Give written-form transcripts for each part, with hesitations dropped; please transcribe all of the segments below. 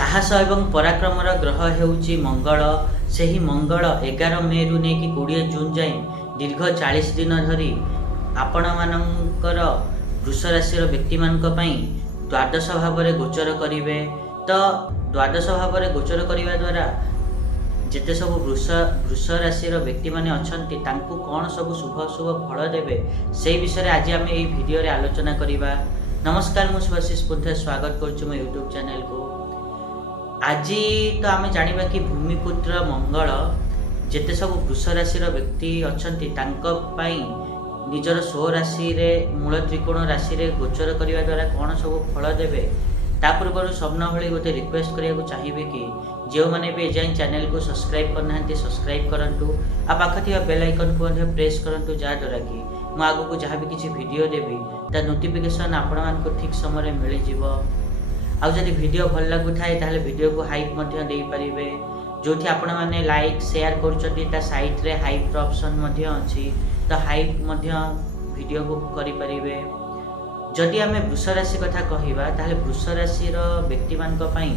साहस एवं पराक्रमर ग्रह हेउची मंगल। सेही मंगल 11 मे रु नेकी 20 जून जाए दीर्घ 40 दिन धरी आपण मानकर वृष राशि व्यक्ति मानक पई द्वादश भाव में गोचर करिवे। तो द्वादश भाव में गोचर करने द्वारा जिते सब वृष राशि व्यक्ति माने अछंती तांकु कौन सब शुभ शुभ फल देवे से विषय में आज आम ये भिडियो आलोचना करवा। नमस्कार, मुझे सुभाषिष पुंथे स्वागत करुँ मो यूट्यूब चैनल को। आज तो आम जाना कि भूमिपुत्र मंगल जिते सब वृष राशि व्यक्ति अछंती तांको पई निजर स्व राशि रे मूल त्रिकोण राशि रे गोचर करने द्वारा कौन सब फल देवे ता पूर्व सबन भली गोटे रिक्वेस्ट करने चाहिए कि जो मैंने भी एजाएं चैनल को सब्सक्राइब करना सब्सक्राइब करूँ आ पाखे बेल आइकन को प्रेस करूँ जहाँद्वारा कि मुझे आगू जहाँ भी किसी वीडियो देवी ता नोटिफिकेशन आपण मानक ठीक समय मिल जाव। आउ जदि वीडियो भल लगु थाए ताहले वीडियो को हाइप मध्य दे पारिबे। जोठी आपण माने लाइक शेयर करूचती ता साइड रे हाइप रो ऑप्शन मध्य अछि तो हाइप मध्य वीडियो को करि परिबे। जदि आमे वृष राशि कथा कहिबा ताहले वृष राशि रो व्यक्ति मानक पई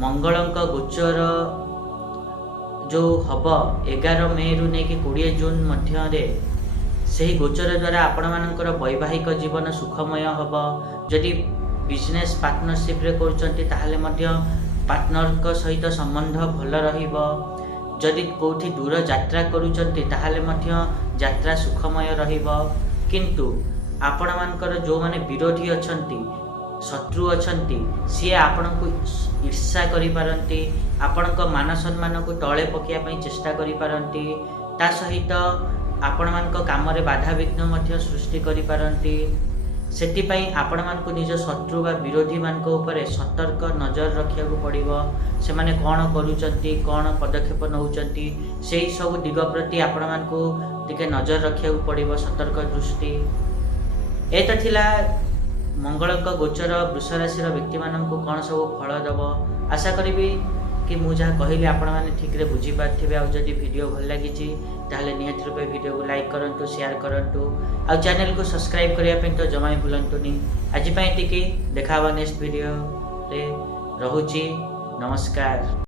मंगलंक गोचर जो हब 11 मे रु नेकी 20 जून मध्य रे सही गोचर द्वारा आपण मानकर वैवाहिक जीवन सुखमय हब। जदि बिजनेस पार्टनरशिप रे करूचंती ताहले मध्य पार्टनर को सहित संबंध भल रहिबो। जदि कोठी दूर यात्रा करूचंती ताहले मध्य यात्रा सुखमय रहिबो। किंतु आपण मानकर जो माने विरोधी अछंती शत्रु अछंती सी आपण को ईर्षा करि पारंती, आपण को मान सम्मान को तळे पकिया पई चेष्टा करि पारंती, ता सहित आपण मान को काम रे बाधा विघ्न मध्य सृष्टि करि पारंती। सेतिपाई आपण मान को निज शत्रु बा विरोधी मान को ऊपर सतर्क नजर रखिया को पड़िबो। से माने कोन करूचंती कोन पदक्षेप नउचंती सेही सब दिग प्रति आपण मान को टिके नजर रखिया को पड़िबो, सतर्क दृष्टि। एत थिला मंगलक गोचर वृष राशि व्यक्ति मान को कौन सब फल दब। आशा करी कि मुझे जहाँ कहली आपण मैंने ठीक रे बुझी पार्थिबे। आ जदि वीडियो भल लगी ताहले निहाती रूपे वीडियो को लाइक करंतु, शेयर करंतु, आ चैनल को सब्सक्राइब करने तो जमा भूलंतुनी। आज देखा नेक्स्ट वीडियो रे। रहुची, नमस्कार।